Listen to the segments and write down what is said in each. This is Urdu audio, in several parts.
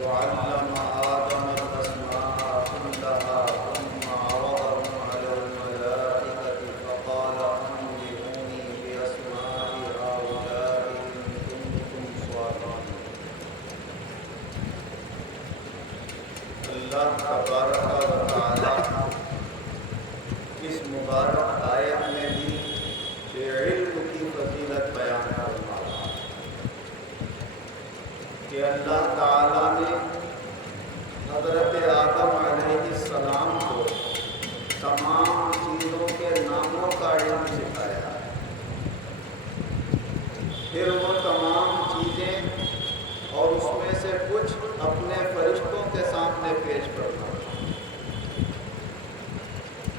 وعلم آدم الأسماء كلها ثم عرضهم على الملائكة فقال أنبئوني بأسماء هؤلاء إن كنتم صادقين۔ اللہ تبارک و تعالی اس مبارک آیت میں بھی علم کی فضیلت بیان فرمایا کہ اللہ تعالی نے حضرت آدم علیہ السلام کو تمام چیزوں کے ناموں کا علم سکھایا ہے، پھر وہ تمام چیزیں اور اس میں سے کچھ اپنے فرشتوں کے سامنے پیش کرنا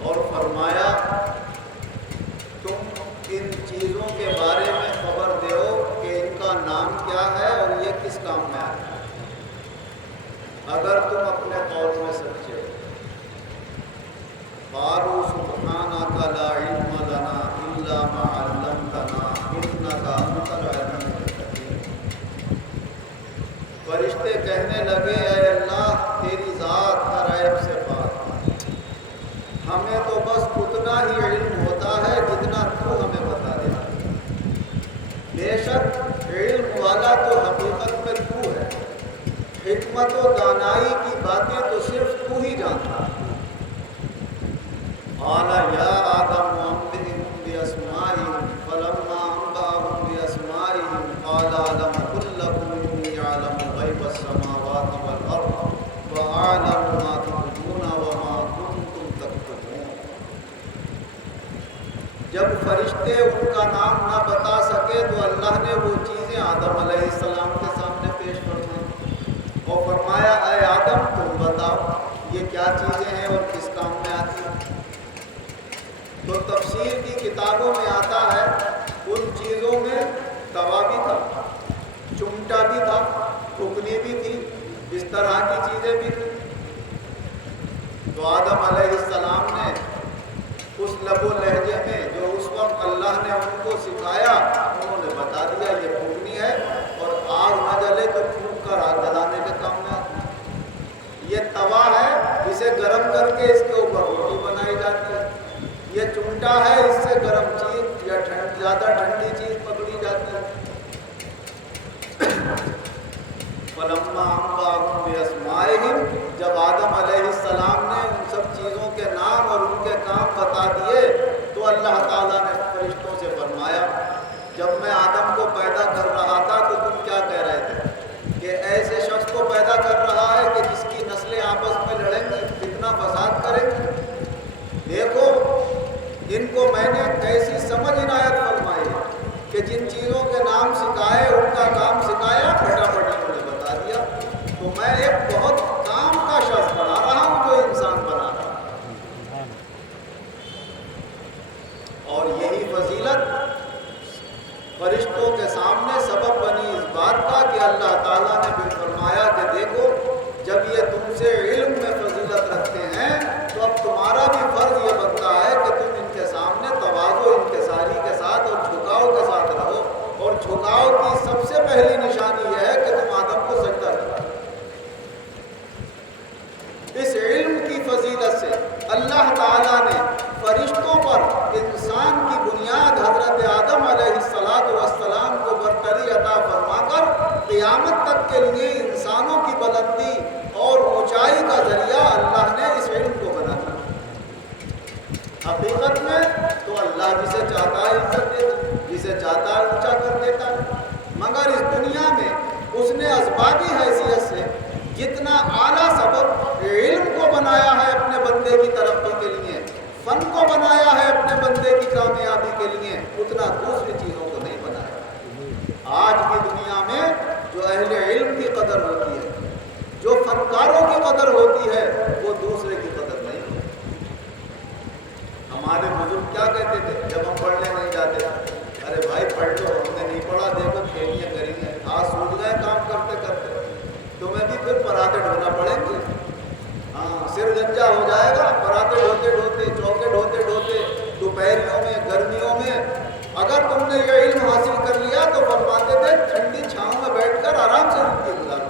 اور فرمایا تم ان چیزوں کے بارے میں خبر دو کہ ان کا نام کیا ہے اور یہ کس کام میں آتا ہے، اگر تم اپنے قول میں سچے ہو۔ قالوا سبحانک لا علم لنا الا ما علمتنا انک انت العلیم الحکیم۔ فرشتے کہنے لگے اے اللہ تیری ذات ہر عیب سے پاک ہے، ہمیں تو بس اتنا ہی علم ہوتا ہے جتنا تو ہمیں بتا دیتا ہے، بے شک علم والا تو حقیقت میں تو ہے، حکمت و دانائی کی باتیں تو صرف تو ہی جانتا ہے۔ قال یا آدم انبئهم بأسمائهم فلما انبأهم بأسمائهم قال ألم أقل لكم إني أعلم غيب السماوات والأرض وأعلم ما تبدون وما كنتم تكتمون۔ جب فرشتے ان کا نام نہ بتا سکے تو اللہ نے وہ چیزیں آدم علیہ السلام کے سامنے پیش فرمائی اور فرمایا اے آدم تم بتاؤ یہ کیا چیزیں ہیں اور کس کام میں آتی ہیں۔ تو تفسیر کی کتابوں میں آتا ہے ان چیزوں میں توا بھی تھا، چمٹا بھی تھا، ٹھکنی بھی تھی، اس طرح کی چیزیں بھی تھیں۔ تو آدم علیہ السلام نے اس لب و لہجے میں جو اس وقت اللہ نے ان کو سکھایا انہوں نے بتا دیا یہ ٹھکنی ہے اور آگ نہ جلے تو پھونک کر آگ جلانے کے کام میں آتی ہے۔ یہ توا ہے اسے گرم کر کے اس کے اوپر روٹی بنائی جاتی ہے، یہ چمٹا ہے اس سے گرم چیز یا زیادہ ٹھنڈی چیز پکڑی جاتی ہے۔ فلما انبأهم بأسمائهم، جب آدم علیہ السلام نے ان سب چیزوں کے نام اور ان کے کام بتا دیے تو اللہ تعالیٰ نے فرشتوں سے فرمایا جب میں آدم کو پیدا کر رہا تھا تو تم کیا کہہ رہے تھے کہ ایسے شخص کو پیدا کر رہا ہے کہ جس کی نسلیں آپس میں لڑیں گی، فتنہ فساد کریں گی۔ دیکھو ان کو میں نے کیسی سمجھ عنایت فرمائی کہ جن چیزوں کے نام سکھائے ان کا کام سکھایا، پھٹافٹ انہوں نے بتا دیا۔ تو میں ایک بہت کام کا شخص بنا رہا ہوں جو انسان بنا رہا ہے۔ اور یہی فضیلت فرشتوں کے سامنے سبب بنی اس بات کا کہ اللہ تعالیٰ نے بھی فرمایا کہ دیکھو جب یہ تم سے علم میں فضیلت رکھتے ہیں تو اب تمہارا بھی فرض یہ بنتا ہے کہ تم ان کے سامنے تواضع انکساری کے ساتھ اور جھکاؤ کے ساتھ رہو، اور جھکاؤ کی سب سے پہلی نشانی یہ ہے کہ تم آدم کو سجدہ کرو۔ اس علم کی فضیلت سے اللہ تعالیٰ نے فرشتوں پر انسان کی بنیاد حضرت آدم علیہ السلام کو برتری عطا فرما کر قیامت تک کے لیے انسانوں کی بلندی اور اونچائی کا ذریعہ اللہ نے اس علم کو بنا دیا۔ حقیقت میں تو اللہ جسے چاہتا ہے عزت دیتا، جسے چاہتا ہے اونچا کر دیتا ہے، مگر اس دنیا میں اس نے اسبابی حیثیت سے جتنا اعلیٰ سبب علم کو بنایا ہے اپنے بندے کی ترقی کے لیے، فن کو بنایا ہے اپنے بندے کی کامیابی کے لیے، اتنا دوسری چیزوں کو نہیں بنایا۔ آج کی دنیا میں جو اہل علم کی قدر ہوتی ہے، جو فنکاروں کی قدر ہوتی ہے، وہ دوسرے کی قدر نہیں ہوتی۔ ہمارے بزرگ کیا کہتے تھے جب ہم پڑھنے نہیں جاتے؟ ارے بھائی پڑھ لو، ہم نے نہیں پڑھا، دیکھو کھیلیاں کریں گے، آج سوچ گئے کام کرتے کرتے، تمہیں بھی پھر پراتے ڈھونا پڑیں گے۔ ہاں سر گنجا ہو جائے گا، پراتے ڈھوتے ڈھوتے، چوکے ڈھوتے ڈھوتے، دوپہریوں میں گرمیوں میں۔ اگر تم نے یہ علم حاصل کر لیا تو فرماتے تھے ٹھنڈی چھاؤں میں بیٹھ کر آرام سے زندگی گزارو۔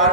8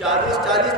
40-40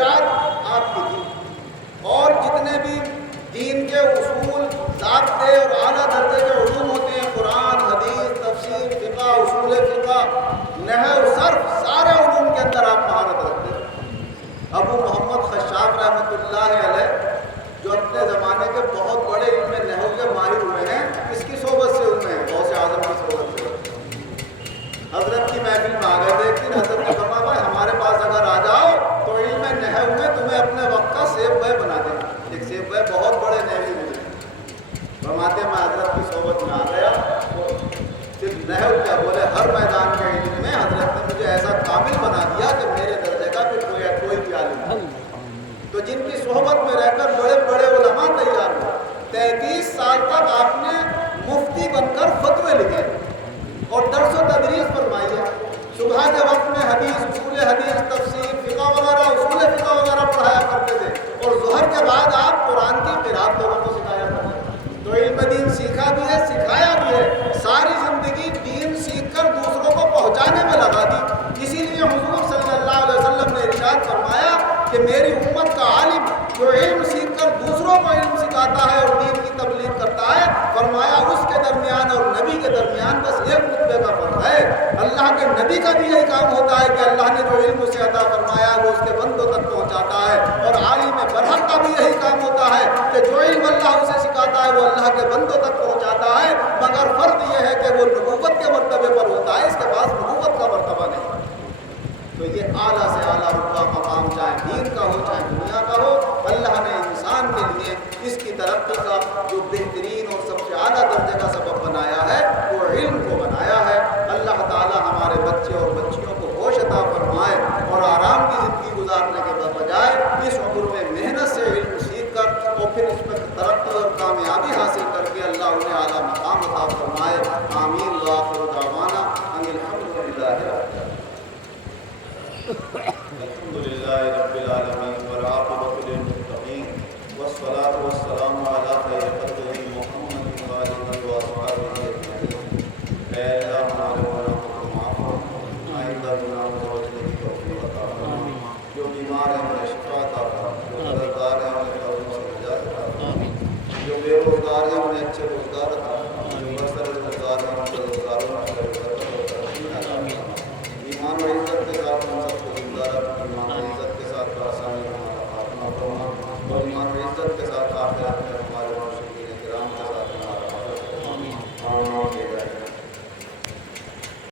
مراد آپ کی تھی، اور جتنے بھی دین کے اصول، ضابطے اور اعلیٰ درجے کے علوم ہوتے ہیں، قرآن، حدیث، تفسیر، فقہ، اصول فقہ، نحو، صرف، سارے علوم کے اندر آپ مہارت رکھتے ہیں۔ ابو محمد خشاب رحمۃ اللہ علیہ جو اپنے زمانے کے بہت بڑے علم نحو کے ماہر ہوئے ہیں، اس کی صحبت سے ہوئے ہیں، غوث اعظم کی صحبت سے۔ حضرت کی محفل میں آ گئے تھے ایک دن، حضرت نے فرمایا بھائی ہمارے پاس اگر آ جاؤ تو علم نحو میں تمہیں اپنے وقت کا سیف بھائی بنا دینا۔ ایک سیف بھائی بہت بڑے نحوی مجھے فرماتے میں حضرت کی صحبت میں آ گیا، تو صرف نحو کیا بولے، ہر میدان کے علم میں حضرت نے مجھے ایسا کامل بنا دیا کہ میرے درجے کا پھر کوئی بھی عالم نہیں۔ تو جن کی صحبت میں رہ کر بڑے بڑے علماء تیار ہوئے، 33 سال تک آپ نے مفتی بن کر فتوے لکھے اور درس و تدریس فرمائی ہے۔ صبح کے وقت میں حدیث، اصول حدیث، تفسیر، فقہ وغیرہ، اصول فقہ وغیرہ پڑھایا کرتے تھے، اور ظہر کے بعد آپ قرآن کی قرات لوگوں کو سکھایا کرتے تھے۔ تو علم دین سیکھا بھی ہے، سکھایا بھی ہے، ساری زندگی دین سیکھ کر دوسروں کو پہنچانے میں لگا دی۔ اسی لیے حضور صلی اللہ علیہ وسلم نے ارشاد فرمایا کہ میری امت کا عالم جو علم سیکھ کر دوسروں کو علم سکھاتا ہے اور دین کی تبلیغ کرتا ہے، فرمایا اس کے درمیان اور نبی کے درمیان بس ایک رتبے کا فرق ہے۔ اللہ کے نبی کا بھی یہی کام ہوتا ہے کہ اللہ نے جو علم اسے عطا فرمایا وہ اس کے بندوں تک پہنچاتا ہے، اور عالم برحق کا بھی یہی کام ہوتا ہے کہ جو علم اللہ اسے سکھاتا ہے وہ اللہ کے بندوں تک پہنچاتا ہے، مگر فرق یہ ہے کہ وہ نبوت کے مرتبے پر ہوتا ہے، اس کے پاس نبوت کا مرتبہ نہیں۔ تو یہ اعلیٰ سے اعلیٰ رتبہ مقام، چاہے دین کا ہو چاہے دنیا کا ہو، اللہ نے انسان کے لیے اس کی ترقی کا جو بہترین اور سب سے اعلیٰ درجے کا سبب بنایا ہے وہ علم کو بنایا ہے۔ اللہ تعالی ہمارے بچے اور بچیوں کو ہوش عطا فرمائے، اور آرام کی زندگی گزارنے کے بجائے اس عمر میں محنت سے علم سیکھ کر اور پھر اس میں ترقی اور کامیابی حاصل کر کے اللہ انہیں اعلیٰ مقام عطا فرمائے۔ آمین۔ وآخر دعوانا ان الحمد للہ رب العالمین۔ الحمدللہ رب العالمین والعاقبۃ للمتقین والصلاۃ والسلام علی خیر خلقہ محمد وآلہ وصحبہ اجمعین۔ اے اللہ ہمارے گناہوں کو معاف فرما، آئندہ گناہوں کو بچنے کی توفیق عطا فرما، جو بیمار ہیں انہیں شفا عطا فرما، جو قرضدار ہیں انہیں قرضوں سے نجات عطا فرما، جو بے روزگار ہیں انہیں اچھے روزگار عطا فرما، جو برسر روزگار ہیں ان کے روزگاروں میں برکت اور ترقی عطا فرما، ایمان و عزت کے ساتھ ہم سب کو زندہ رکھ، ایمان و عزت کے ساتھ